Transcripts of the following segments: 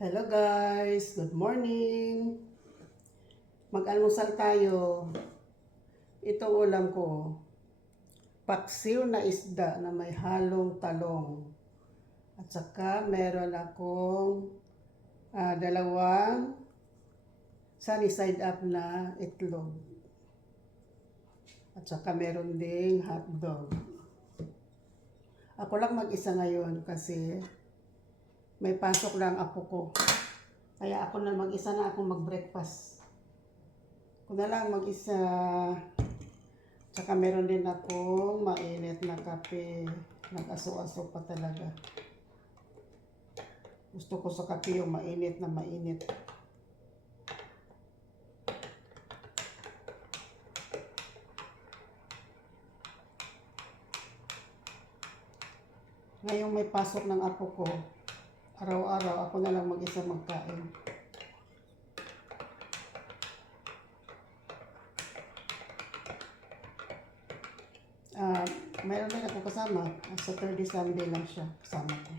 Hello guys, good morning. Mag-almusal tayo. Ito ulam ko. Paksiw na isda na may halong talong. At saka meron akong ah, dalawang sunny side up na itlog. At saka meron ding hotdog. Ako lang mag-isa ngayon kasi may pasok lang apo ko. Kaya ako na mag-isa na akong mag-breakfast. Ako na lang mag-isa. Tsaka meron din akong mainit na kape. Nag-aso-aso pa talaga. Gusto ko sa kape yung mainit na mainit. Ngayong may pasok ng apo ko, araw-araw ako na lang mag-isa magkain. Ah, mayroon din ako kasama. Sa Saturday, Sunday lang siya kasama ko.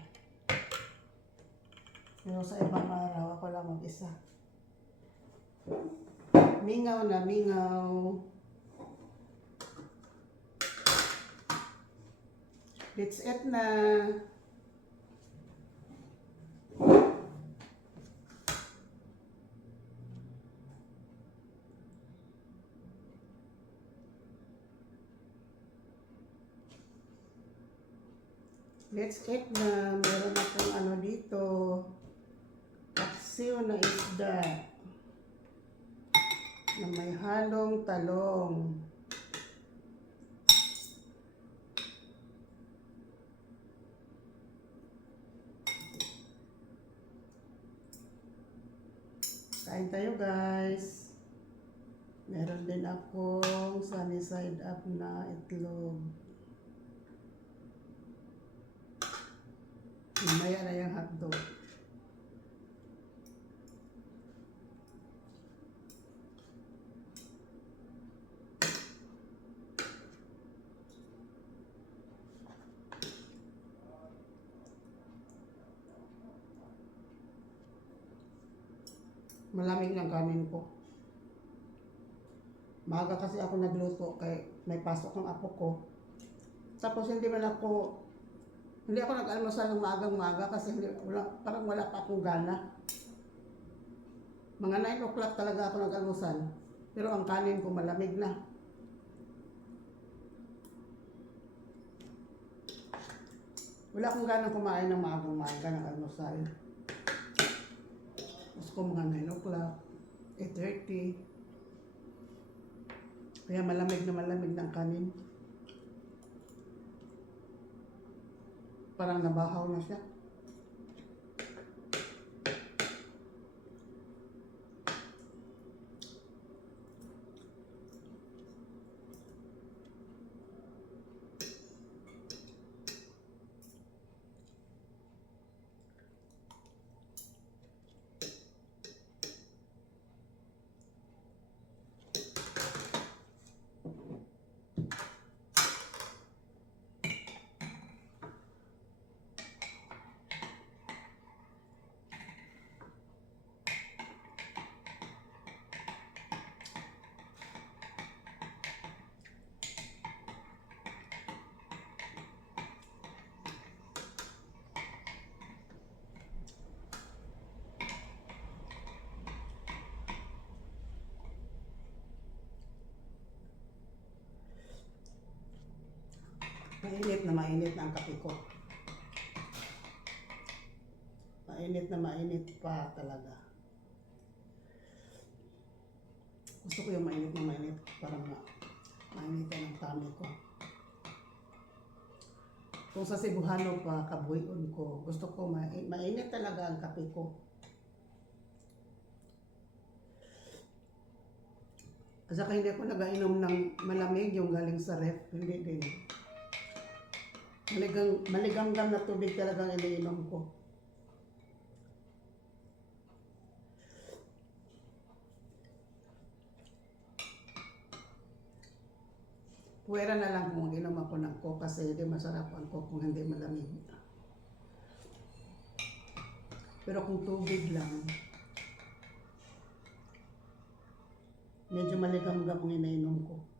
Pero sa ibang araw, ako lang mag-isa. Mingaw na, mingaw. Let's eat na. Let's eat na. Meron akong ano dito. Paksiw na isda. Na may halong talong. Kain tayo guys. Meron din akong sunny side up na itlog. Mamaya na yung hotdog. Malamig ng kanin ko. Maaga kasi ako nagluto kay may pasok ng apo ko. Tapos hindi man ako hindi ako nag-almusal ng maagang maaga kasi hindi, wala, parang wala pa akong gana. Mga 9 o'clock talaga ako nag-almusal. Pero ang kanin ko malamig na. Wala akong ganang kumain ng maagang maaga ng almusal. Gusto ko mga 9 o'clock, 8.30. Kaya malamig na malamig ng kanin. Parang nabahaw na siya. Mainit ang kape ko. Mainit na mainit pa talaga. Gusto ko yung mainit na mainit para ma mainitan ang tummy ko. Kung sa Cebuano pa, kabuyon ko. Gusto ko ma mainit talaga ang kape ko. At saka hindi ako nagainom ng malamig yung galing sa ref. Hindi din. Maligang, maligamgam na tubig talaga ang iniinom ko. Puwera na lang kung inom ako ng coke kasi hindi masarap ang coke kung hindi malamig. Pero kung tubig lang, medyo maligam-gam ang inainom ko.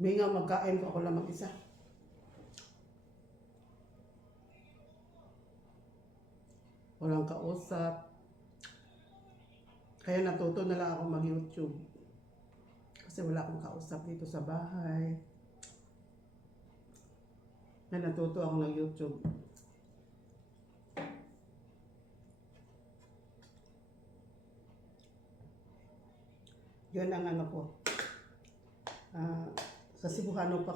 May nga magkain ko ako lang mag-isa. Walang kausap. Kaya natuto na lang ako mag-YouTube. Kasi wala akong kausap dito sa bahay. Na natuto ako nag-YouTube. Yun ang ano ko. Ah, sa Cebuano pa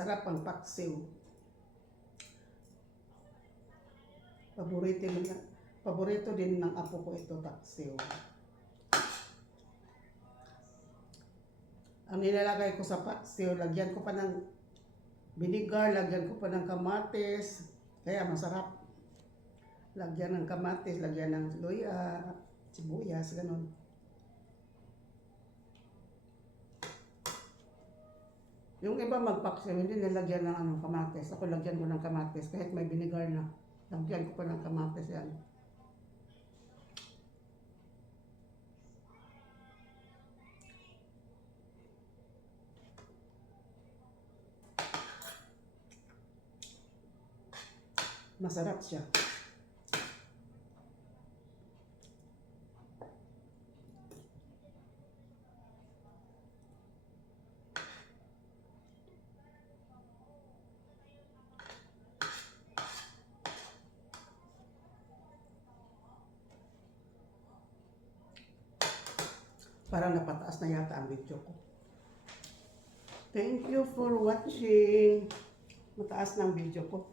Masarap ang paksiw. Paborito, Paborito din ng apo ko ito, paksiw. Ang nilalagay ko sa paksiw, lagyan ko pa ng vinegar, lagyan ko pa ng kamatis. Kaya masarap. Lagyan ng kamatis, lagyan ng luya, sibuyas, ganun. Yung iba magpaksiw, hindi nilagyan ng ano, kamatis. Ako lagyan ko ng kamatis kahit may vinegar na. Lagyan ko pa ng kamatis yan. Masarap siya. Parang napataas na yata ang video ko. Thank you for watching. Mataas ang video ko.